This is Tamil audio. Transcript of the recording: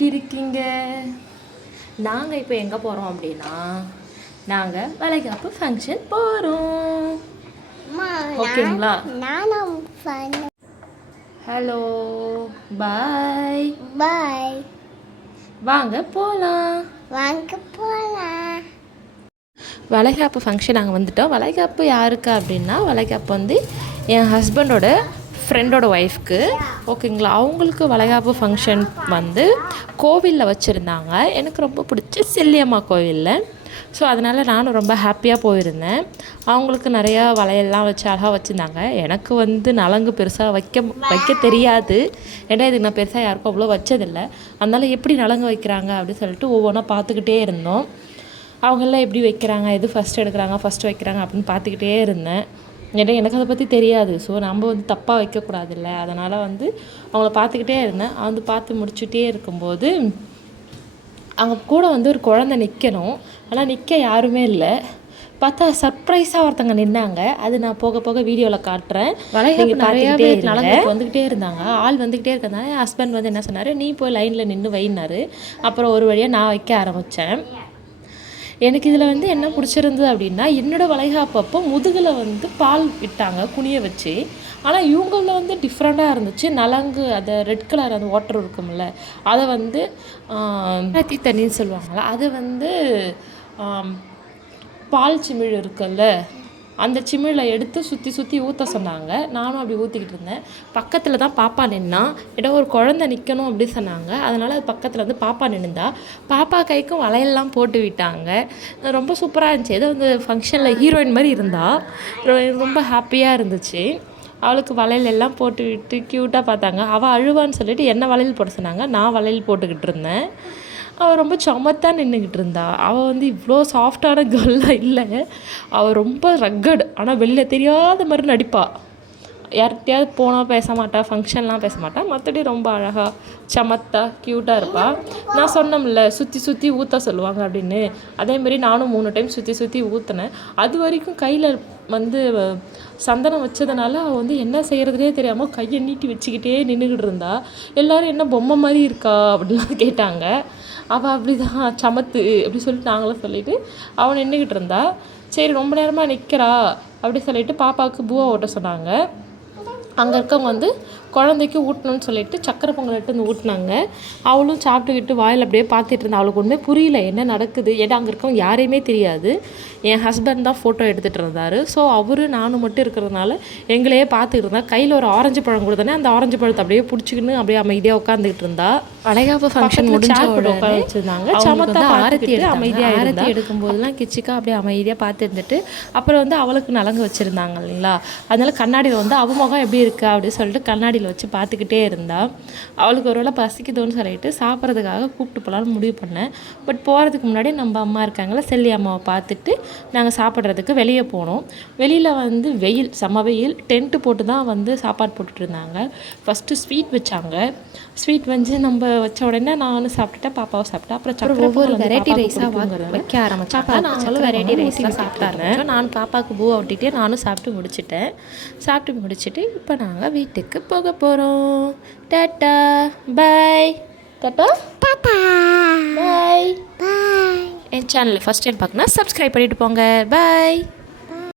எப்படி இருக்கீங்க? நாங்கள் இப்போ எங்கே போகிறோம் அப்படின்னா, நாங்கள் வளைகாப்பு ஃபங்க்ஷன் போகிறோம். ஓகேங்களா? ஹலோ, பாய் பாய். வாங்க போகலாம். வளைகாப்பு ஃபங்க்ஷன் நாங்கள் வந்துட்டோம். வளைகாப்பு யாருக்கு அப்படின்னா, வளைகாப்பு வந்து என் ஹஸ்பண்டோட ஃப்ரெண்டோட ஒய்ஃப்க்கு. ஓகேங்களா? அவங்களுக்கு வளைகாப்பு ஃபங்க்ஷன் வந்து கோவிலில் வச்சுருந்தாங்க. எனக்கு ரொம்ப பிடிச்ச செல்லியம்மா கோவிலில். ஸோ அதனால் நானும் ரொம்ப ஹாப்பியாக போயிருந்தேன். அவங்களுக்கு நிறையா வளையல்லாம் வச்சு அழகாக வச்சுருந்தாங்க. எனக்கு வந்து நலங்கு பெருசாக வைக்க தெரியாது. ஏன்னா இதுக்கு நான் பெருசாக யாருக்கும் அவ்வளோ வச்சதில்லை. அதனால் எப்படி நலங்கு வைக்கிறாங்க அப்படின்னு சொல்லிட்டு ஒவ்வொன்றா பார்த்துக்கிட்டே இருந்தோம். அவங்கெல்லாம் எப்படி வைக்கிறாங்க, எது ஃபஸ்ட்டு எடுக்கிறாங்க, ஃபஸ்ட்டு வைக்கிறாங்க அப்படின்னு பார்த்துக்கிட்டே இருந்தேன். ஏன்னா எனக்கு அதை பற்றி தெரியாது. ஸோ நம்ம வந்து தப்பாக வைக்கக்கூடாதுல்ல. அதனால் வந்து அவங்கள பார்த்துக்கிட்டே இருந்தேன். வந்து பார்த்து முடிச்சுட்டே இருக்கும்போது அவங்க கூட வந்து ஒரு குழந்தை நிற்கணும். ஆனால் நிற்க யாருமே இல்லை. பார்த்தா சர்ப்ரைஸாக ஒருத்தங்க நின்னாங்க. அது நான் போக போக வீடியோவில் காட்டுறேன். வளைகாப்பு நிறையாவே நலங்குக்கு வந்துக்கிட்டே இருந்தாங்க. ஆள் வந்துக்கிட்டே இருக்கிறதுனால என் ஹஸ்பண்ட் வந்து என்ன சொன்னார், நீ போய் லைனில் நின்று வைனாரு. அப்புறம் ஒரு வழியாக நான் வைக்க ஆரம்பித்தேன். எனக்கு இதில் வந்து என்ன பிடிச்சிருந்தது அப்படின்னா, என்னோடய வளைகாப்பப்போ முதுகில் வந்து பால் விட்டாங்க குனிய வச்சு. ஆனால் இவங்களில் வந்து டிஃப்ரெண்ட்டாக இருந்துச்சு. நலங்கு அதை ரெட் கலர் அந்த வாட்டர் இருக்கும்ல, அதை வந்து தண்ணின்னு சொல்லுவாங்கள்ல, அது வந்து பால் சிமிழ் இருக்குல்ல, அந்த சிமிழில் எடுத்து சுற்றி சுற்றி ஊற்ற சொன்னாங்க. நானும் அப்படி ஊற்றிக்கிட்டு இருந்தேன். பக்கத்தில் தான் பாப்பா நின்னா. ஏதோ ஒரு குழந்தை நிற்கணும் அப்படி சொன்னாங்க. அதனால் அது பக்கத்தில் வந்து பாப்பா நின்றுந்தா. பாப்பா கைக்கும் வளையல்லாம் போட்டு விட்டாங்க. ரொம்ப சூப்பராக இருந்துச்சு. ஏதோ வந்து ஃபங்க்ஷனில் ஹீரோயின் மாதிரி இருந்தால் ரொம்ப ஹாப்பியாக இருந்துச்சு. அவளுக்கு வளையல் எல்லாம் போட்டு விட்டு க்யூட்டாக பார்த்தாங்க. அவள் அழுவான்னு சொல்லிட்டு என்ன வளையல் போட சொன்னாங்க. நான் வளையல் போட்டுக்கிட்டு இருந்தேன். அவள் ரொம்ப சமத்தாக நின்றுக்கிட்டு இருந்தா. அவள் வந்து இவ்வளோ சாஃப்டான கேர்லாம் இல்லை. அவள் ரொம்ப ரக்கட். ஆனால் வெளில தெரியாத மாதிரி நடிப்பாள். யார்கிட்டையாவது போனால் பேச மாட்டாள், ஃபங்க்ஷன்லாம் பேச மாட்டாள். மற்றபடி ரொம்ப அழகாக சமத்தாக க்யூட்டாக இருப்பாள். நான் சொன்னோம்ல சுற்றி சுற்றி ஊற்ற சொல்லுவாங்க அப்படின்னு, அதேமாரி நானும் 3 டைம் சுற்றி சுற்றி ஊற்றினேன். அது வரைக்கும் கையில் வந்து சந்தனம் வச்சதுனால அவள் வந்து என்ன செய்கிறதுனே தெரியாமல் கையை நீட்டி வச்சுக்கிட்டே நின்றுக்கிட்டு இருந்தா. எல்லோரும் என்ன பொம்மை மாதிரி இருக்கா அப்படின்லாம் கேட்டாங்க. அவள் அப்படி தான் சமத்து அப்படி சொல்லிட்டு நாங்களும் சொல்லிவிட்டு அவன் நின்றுக்கிட்டு இருந்தா. சரி ரொம்ப நேரமாக நிற்கிறா அப்படி சொல்லிவிட்டு பாப்பாவுக்கு பூவா ஓட்ட சொன்னாங்க. அங்கே இருக்கவங்க வந்து குழந்தைக்கு ஊட்டணும்னு சொல்லிட்டு சக்கரை பொங்கல் எடுத்து வந்து ஊட்டினாங்க. அவளும் சாப்பிட்டுக்கிட்டு வாயில் அப்படியே பார்த்துட்டு இருந்தா. அவளுக்கு ஒன்றுமே புரியல என்ன நடக்குது. ஏன்னா அங்கே இருக்கவங்க யாரையுமே தெரியாது. என் ஹஸ்பண்ட் தான் ஃபோட்டோ எடுத்துகிட்டு இருந்தார். ஸோ அவரு நானும் மட்டும் இருக்கிறதுனால எங்களையே பார்த்துக்கிட்டு இருந்தா. கையில் ஒரு ஆரஞ்சு பழம் கொடுத்தோன்னே அந்த ஆரஞ்சு பழத்தை அப்படியே பிடிச்சிக்கின்னு அப்படியே அமைதியாக உட்காந்துக்கிட்டு இருந்தா. வளைகாப்பு ஃபங்க்ஷன் முடிஞ்ச உட்கார வச்சுருந்தாங்க. சமத்தா ஆரத்தி எடுத்து அமைதியாக ஆரத்தி எடுக்கும்போதெல்லாம் கிச்சிக்கா அப்படியே அமைதியாக பார்த்து இருந்துட்டு அப்புறம் வந்து அவளுக்கு நலங்கு வச்சுருந்தாங்க இல்லைங்களா. அதனால கண்ணாடியில் வந்து அவ முகம் எப்படி இருக்கா அப்படின்னு சொல்லிட்டு கண்ணாடியில் வச்சு பார்த்துக்கிட்டே இருந்தா. அவளுக்கு ஒரு வேளை பசிக்குதோன்னு சொல்லிட்டு சாப்பிட்றதுக்காக கூப்பிட்டு போகலான்னு முடிவு பண்ணேன். பட் போகிறதுக்கு முன்னாடி நம்ம அம்மா இருக்காங்களா செல்லி அம்மாவை பார்த்துட்டு நாங்கள் சாப்பிட்றதுக்கு வெளியே போனோம். வெளியில் வந்து வெயில் செம்ம வெயில். டென்ட்டு போட்டு தான் வந்து சாப்பாடு போட்டுட்டு இருந்தாங்க. ஃபஸ்ட்டு ஸ்வீட் வச்சாங்க. ஸ்வீட் வந்து நம்ம வச்ச உடனே நானும் சாப்பிட்டுட்டேன், பாப்பாவும் சாப்பிட்டேன். அப்புறம் ஒவ்வொரு வெரைட்டி ரைஸாக வைக்க ஆரம்பிச்சாங்க. நாங்களும் வெரைட்டி ரைஸ்லாம் சாப்பிட்டாங்க. நானும் பாப்பாவுக்கு பூ ஓட்டிகிட்டே நானும் சாப்பிட்டு முடிச்சிட்டேன். சாப்பிட்டு முடிச்சுட்டு இப்போ நாங்கள் வீட்டுக்கு போக போகிறோம். டாட்டா பாய். டாட்டா பாய். என் சேனலில் ஃபஸ்ட் டைம் பார்க்கணுன்னா சப்ஸ்கிரைப் பண்ணிவிட்டு போங்க. பாய்.